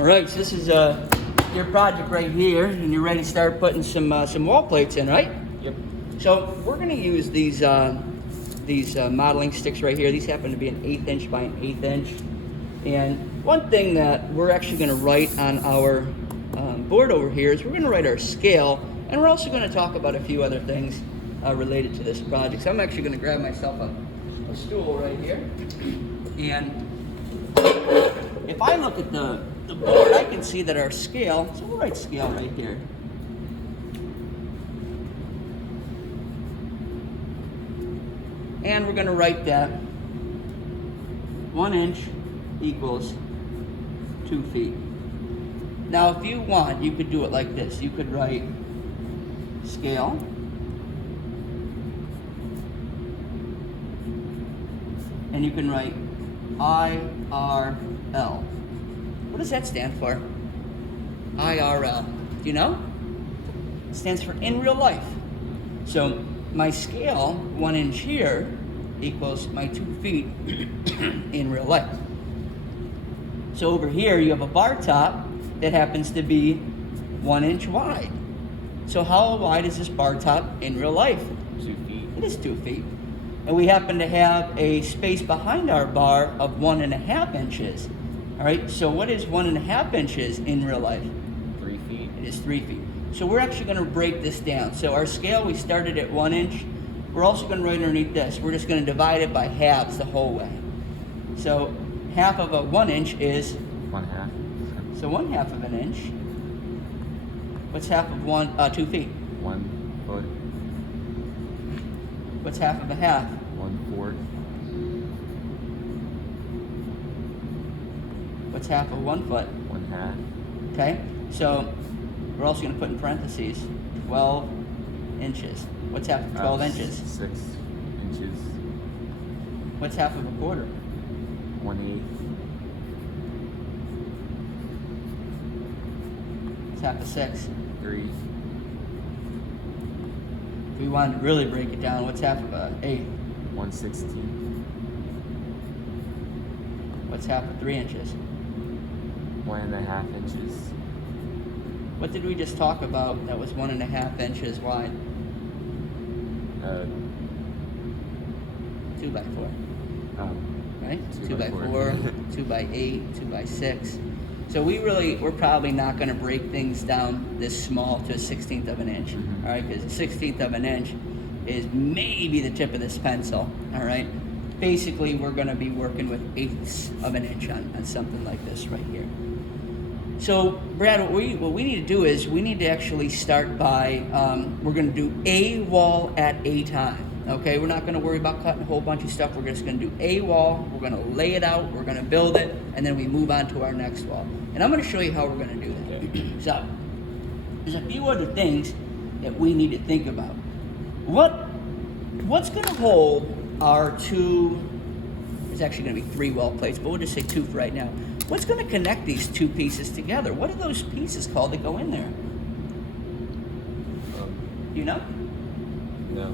All right, so this is your project right here, and you're ready to start putting some wall plates in, right? Yep. So we're going to use these modeling sticks right here. These happen to be an 1/8 inch by an 1/8 inch. And one thing that we're actually going to write on our board over here is we're going to write our scale, and we're also going to talk about a few other things related to this project. So I'm actually going to grab myself a stool right here, and if I look at the board, I can see that our scale, so we'll write scale right here. And we're going to write that 1 inch equals 2 feet. Now, if you want, you could do it like this. You could write scale and you can write IRL. What does that stand for? IRL. Do you know? It stands for in real life. So my scale, 1 inch here, equals my 2 feet in real life. So over here you have a bar top that happens to be 1 inch wide. So how wide is this bar top in real life? 2 feet. It is 2 feet. And we happen to have a space behind our bar of 1.5 inches. All right, so what is 1.5 inches in real life? 3 feet. It is 3 feet. So we're actually going to break this down. So our scale, we started at 1 inch. We're also going to write underneath this. We're just going to divide it by halves the whole way. So half of a 1 inch is? 1/2. So 1/2 of an inch. What's half of 2 feet? 1 foot. What's half of a half? 1/4. What's half of 1 foot? 1/2. Okay, so we're also going to put in parentheses 12 inches. What's half of 12 inches? 6 inches. What's half of a quarter? 1/8. What's half of 6? 3. If we wanted to really break it down, what's half of a 8? 1/16. What's half of 3 inches? 1.5 inches. What did we just talk about that was 1.5 inches wide? 2 by 4. Right? 2 by 4, 2 by 8, 2 by 6. So we're probably not going to break things down this small to a 1/16 of an inch. Mhm. All right, because a 1/16 of an inch is maybe the tip of this pencil. All right. Basically, we're going to be working with 1/8 of an inch on something like this right here. So, Brad, what we need to do is we need to actually start by, we're going to do a wall at a time. Okay, we're not going to worry about cutting a whole bunch of stuff. We're just going to do a wall. We're going to lay it out. We're going to build it, and then we move on to our next wall. And I'm going to show you how we're going to do that. So, there's a few other things that we need to think about. What's going to hold our two? There's actually going to be 3 wall plates, but we'll just say 2 for right now. What's going to connect these 2 pieces together? What are those pieces called that go in there? Do you know? No.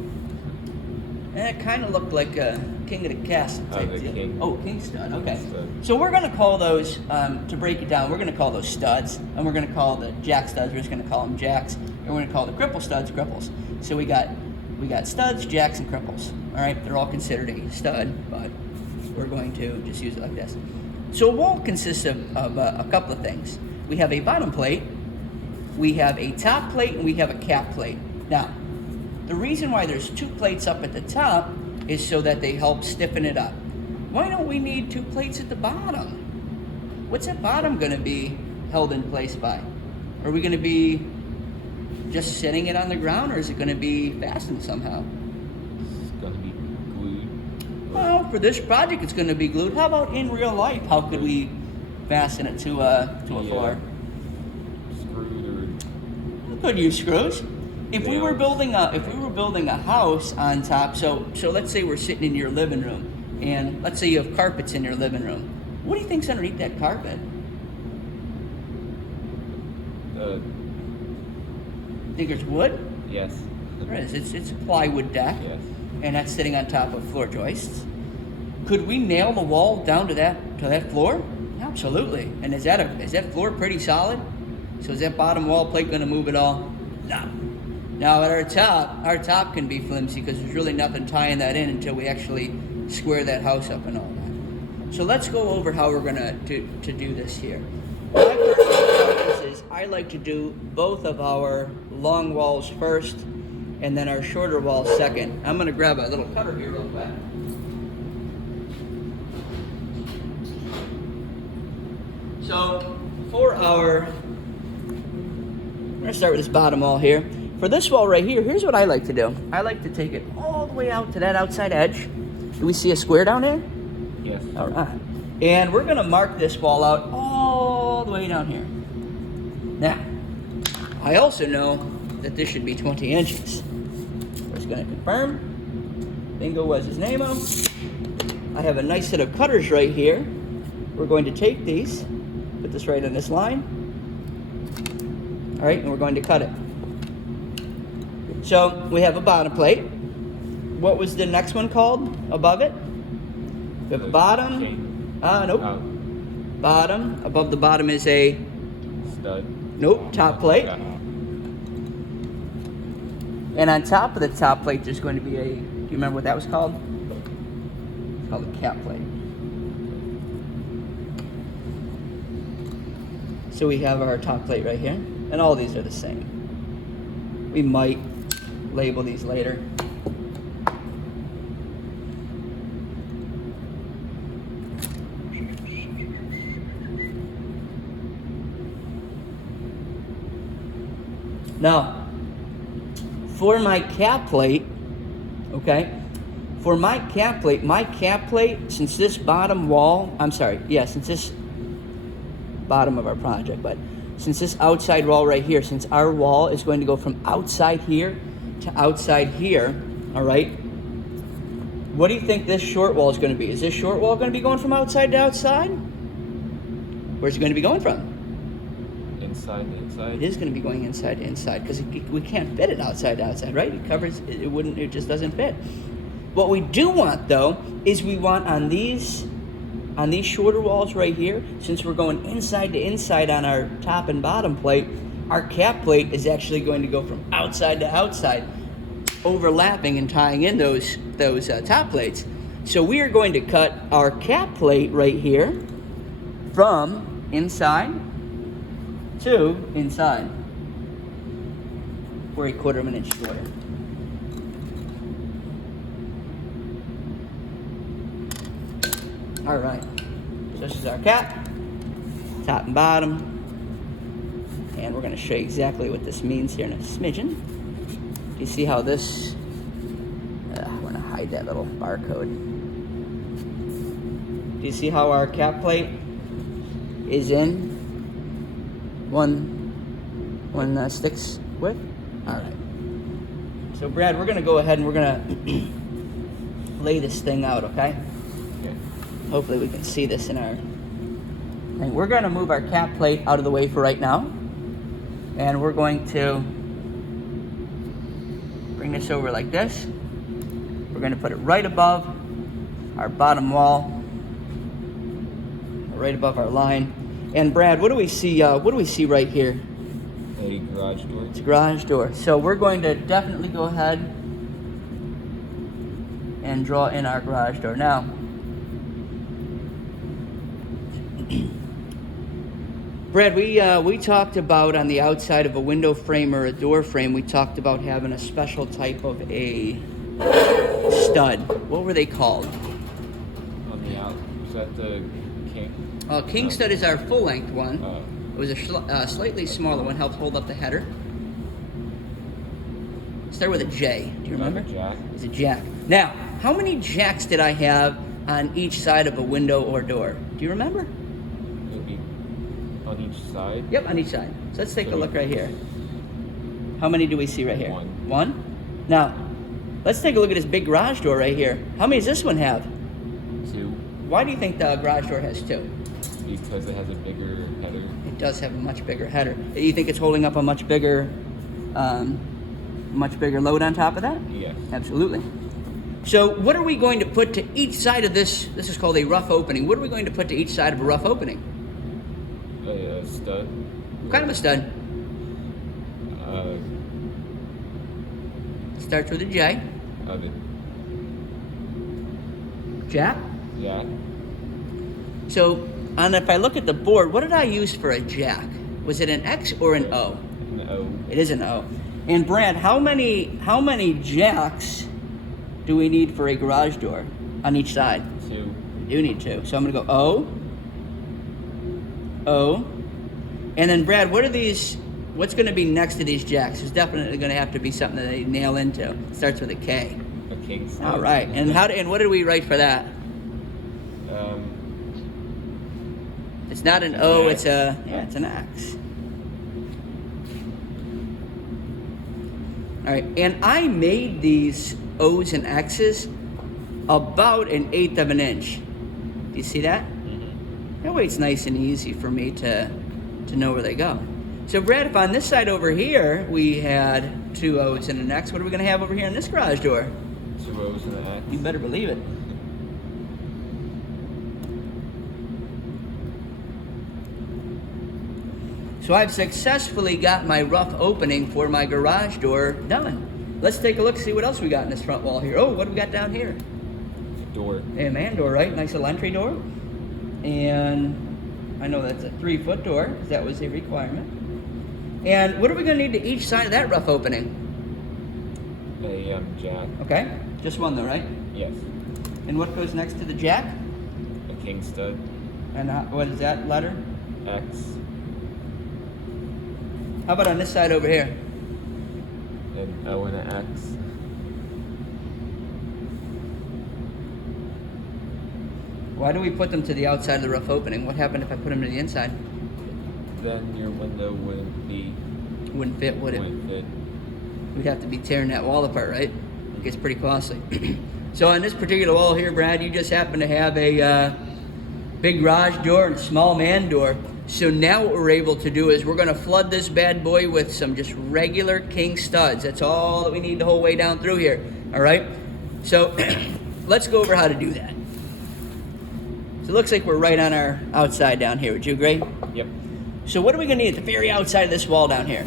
And it kind of looked like a King of the Castle type the deal. king. Oh, king stud. Okay. Stud. So we're going to call those, to break it down, we're going to call those studs, and we're going to call the jack studs, we're just going to call them jacks, and we're going to call the cripple studs cripples. So we got studs, jacks, and cripples. All right, they're all considered a stud, but we're going to just use it like this. So a wall consists of a couple of things. We have a bottom plate, we have a top plate, and we have a cap plate. Now, the reason why there's 2 plates up at the top is so that they help stiffen it up. Why don't we need 2 plates at the bottom? What's that bottom going to be held in place by? Are we going to be just sitting it on the ground, or is it going to be fastened somehow? It's gonna be glued. Well, for this project, it's going to be glued. How about in real life? How could we fasten it to a floor? Screwed We could use screws. If we were Nails. building a house on top, so let's say we're sitting in your living room, and let's say you have carpets in your living room. What do you think's underneath that carpet? or Think it's wood? yes. There is. It's a plywood deck, Yes. and that's sitting on top of floor joists. Could we nail the wall down to that floor? Absolutely. And is that floor pretty solid? So is that bottom wall plate going to move at all? No. Now at our top can be flimsy because there's really nothing tying that in until we actually square that house up and all that. So let's go over how we're going to do this here. My personal practice is I like to do both of our long walls first and then our shorter walls second. I'm going to grab a little cutter here real quick. So for we're going to start with this bottom wall here. For this wall right here, here's what I like to do. I like to take it all the way out to that outside edge. Do we see a square down there? Yes. All right. And we're going to mark this wall out all the way down here. Now, I also know that this should be 20 inches. We're just going to confirm. Bingo was his name-o. I have a nice set of cutters right here. We're going to take these, put this right on this line. All right, and we're going to cut it. So we have a bottom plate. What was the next one called above it? We have a bottom. Nope. Bottom. Above the bottom is a Stud. Nope. Top plate. And on top of the top plate, there's going to be a. Do you remember what that was called? It's called a cap plate. So we have our top plate right here, and all these are the same. We might label these later. Now, for my cap plate, okay, my cap plate, since this bottom wall, since this bottom of our project, but since this outside wall right here, since our wall is going to go from outside here to outside here, all right, what do you think this short wall is going to be? Is this short wall going to be going from outside to outside? Where's it going to be going from? Inside to inside. It is going to be going inside to inside because we can't fit it outside to outside, right? It covers, it just doesn't fit. What we do want though is we want on these shorter walls right here, since we're going inside to inside on our top and bottom plate, our cap plate is actually going to go from outside to outside, overlapping and tying in those top plates. So we are going to cut our cap plate right here from inside to inside. We're 1/4 of an inch shorter. All right, so this is our cap, top and bottom, and we're going to show you exactly what this means here in a smidgen. Do you see how this, I want to hide that little barcode. Do you see how our cap plate is in one sticks width? All right. So Brad, we're going to go ahead and we're going to lay this thing out, okay? Hopefully we can see this in our thing. We're going to move our cap plate out of the way for right now. And we're going to bring this over like this. We're going to put it right above our bottom wall, right above our line. And Brad, what do we see right here? A garage door. It's a garage door. So we're going to definitely go ahead and draw in our garage door. Now, Brad, we talked about on the outside of a window frame or a door frame, we talked about having a special type of a stud. What were they called? On the out. Is that the king? King stud is our full length one. Oh. It was a slightly smaller one, helps hold up the header. Start with a J. Do you remember? Jack. It's a jack. Now, how many jacks did I have on each side of a window or door? Do you remember? It would be on each side. Yep, on each side. So let's take a look right here. How many do we see right here? One? Now, let's take a look at this big garage door right here. How many does this one have? 2. Why do you think the garage door has 2? Because it has a bigger header. It does have a much bigger header. You think it's holding up a much bigger load on top of that? Yes. Absolutely. So what are we going to put to each side of this? This is called a rough opening. What are we going to put to each side of a rough opening? A stud. What kind of a stud? Uh, Starts with a J. the Jack. jack. So, if I look at the board, what did I use for a jack? Was it an X or an O? An O. It is an O. And Brad, how many jacks do we need for a garage door on each side? 2. You need 2. So I'm gonna go O, O, and then Brad, what are these? What's gonna be next to these jacks? There's definitely gonna have to be something that they nail into. It starts with a K. A king stud. All right. And what did we write for that? It's not an O. It's it's an X. All right, and I made these O's and X's about 1/8 of an inch. Do you see that? Mm-hmm. That way it's nice and easy for me to know where they go. So Brad, if on this side over here we had 2 O's and an X, what are we gonna have over here in this garage door? 2 O's and an X. You better believe it. So I've successfully got my rough opening for my garage door done. Let's take a look, see what else we got in this front wall here. Oh, what do we got down here? Door. A man door, right? Nice little entry door. And I know that's a 3-foot door, because that was a requirement. And what are we gonna need to each side of that rough opening? A jack. Okay, just one though, right? Yes. And what goes next to the jack? A king stud. And what is that letter? X. How about on this side over here? An O and an X. Why do we put them to the outside of the rough opening? What happened if I put them to the inside? Then your window wouldn't be. Wouldn't fit, would it? Wouldn't fit. We'd have to be tearing that wall apart, right? It gets pretty costly. So on this particular wall here, Brad, you just happen to have a big garage door and a small man door. So now what we're able to do is we're gonna flood this bad boy with some just regular king studs. That's all that we need the whole way down through here, all right? So let's go over how to do that. So it looks like we're right on our outside down here. Would you agree? Yep. So what are we gonna need at the very outside of this wall down here?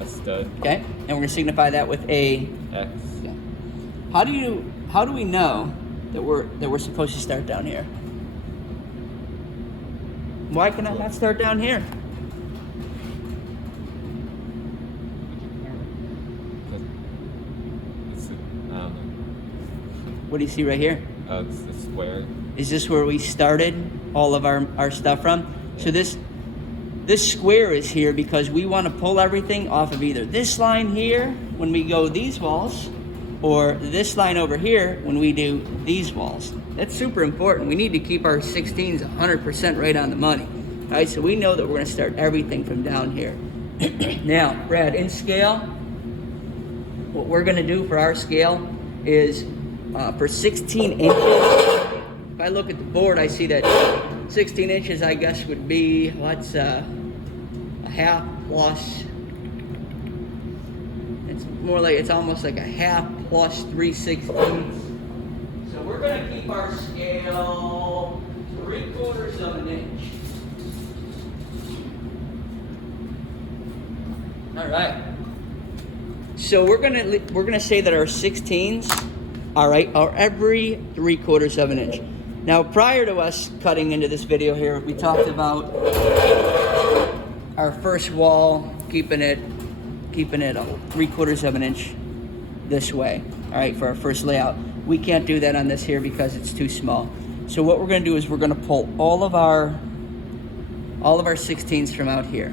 A stud. Okay, and we're gonna signify that with a. X. Okay. How do we know that we're supposed to start down here? Why can I not start down here? It's I don't know. What do you see right here? It's the square. Is this where we started all of our stuff from? So this square is here because we want to pull everything off of either this line here when we go these walls, or this line over here when we do these walls. That's super important. We need to keep our 16s 100% right on the money. All right, so we know that we're going to start everything from down here. Now, Brad, in scale, what we're going to do for our scale is for 16 inches. If I look at the board, I see that 16 inches, I guess, would be, what's a half plus, it's almost like a half plus 3/16. So we're going to keep our scale 3/4 of an inch. All right. So we're gonna say that our 16s, all right, are every 3/4 of an inch. Now, prior to us cutting into this video here, we talked about our first wall, keeping it 3/4 of an inch this way, all right, for our first layout. We can't do that on this here because it's too small. So what we're gonna do is we're gonna pull all of our 16s from out here,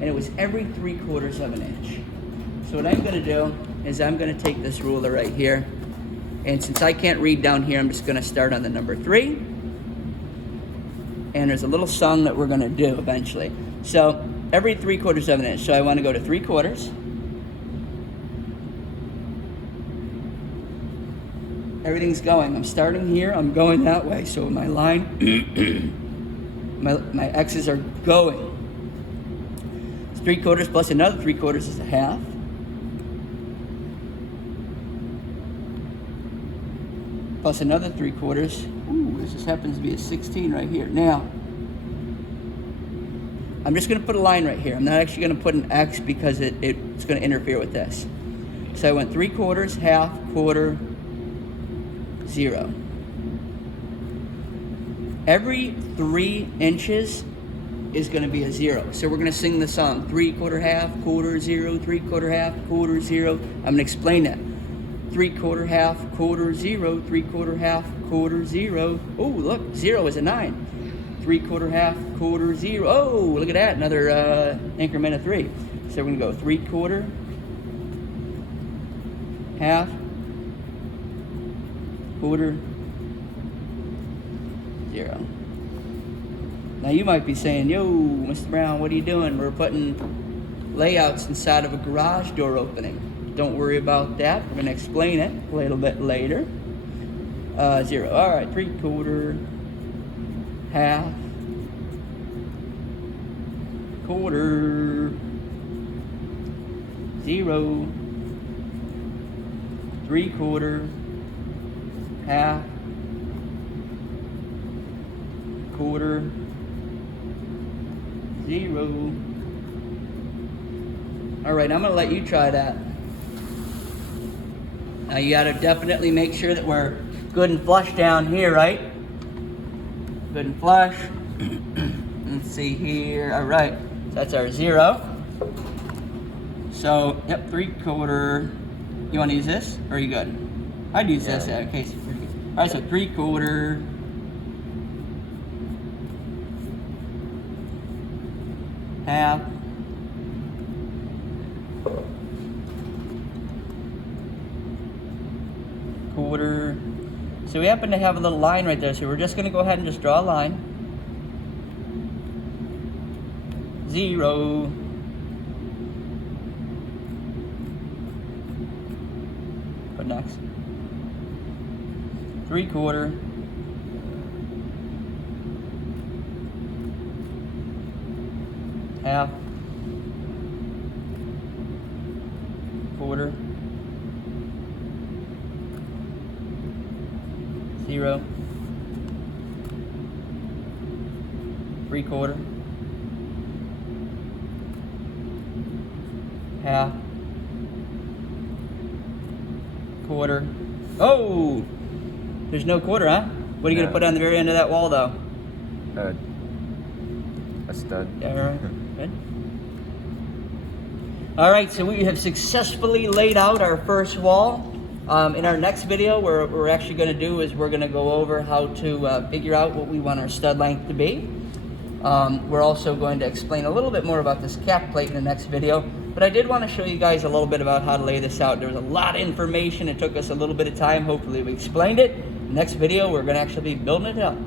and it was every 3/4 of an inch. So what I'm gonna do is I'm gonna take this ruler right here, and since I can't read down here, I'm just gonna start on the number 3. And there's a little song that we're gonna do eventually. So every 3/4 of an inch. So I wanna go to 3/4. Everything's going. I'm starting here, I'm going that way. So my line, my X's are going. It's 3/4 plus another 3/4 is a half. Plus another 3/4. Ooh, this just happens to be a 16 right here. Now, I'm just going to put a line right here. I'm not actually going to put an X because it's going to interfere with this. So I went 3/4, half, quarter, 0. Every 3 inches is going to be a 0. So we're going to sing the song 3/4, half, quarter, 0, 3/4, half, quarter, 0. I'm going to explain that. 3/4, half, quarter, 0, 3/4, half, quarter, 0. Oh, look, 0 is a 9. 3/4, half, quarter, 0. Oh, look at that, another increment of 3. So we're going to go 3/4, half, quarter, 0. Now you might be saying, yo, Mr. Brown, what are you doing? We're putting layouts inside of a garage door opening. Don't worry about that. We're going to explain it a little bit later. 0. All right, 3/4, half, quarter, 0, 3/4, half, quarter, 0. All right, I'm going to let you try that. Now you got to definitely make sure that we're good and flush down here, right? Good and flush. Let's see here. All right, so that's our 0. So, yep, 3/4. You want to use this, or are you good? I'd use this. Yeah, okay, so pretty good. All right, so 3/4. Half. Quarter. So we happen to have a little line right there, so we're just going to go ahead and just draw a line. 0. What next? 3/4. Half. Quarter. 0. 3/4. Half. Quarter. Oh! There's no quarter, huh? What are you going to put on the very end of that wall, though? A stud. Yeah, right. Good. All right, so we have successfully laid out our first wall. In our next video, what we're actually going to do is we're going to go over how to figure out what we want our stud length to be. We're also going to explain a little bit more about this cap plate in the next video. But I did want to show you guys a little bit about how to lay this out. There was a lot of information. It took us a little bit of time. Hopefully we explained it. Next video, we're going to actually be building it up.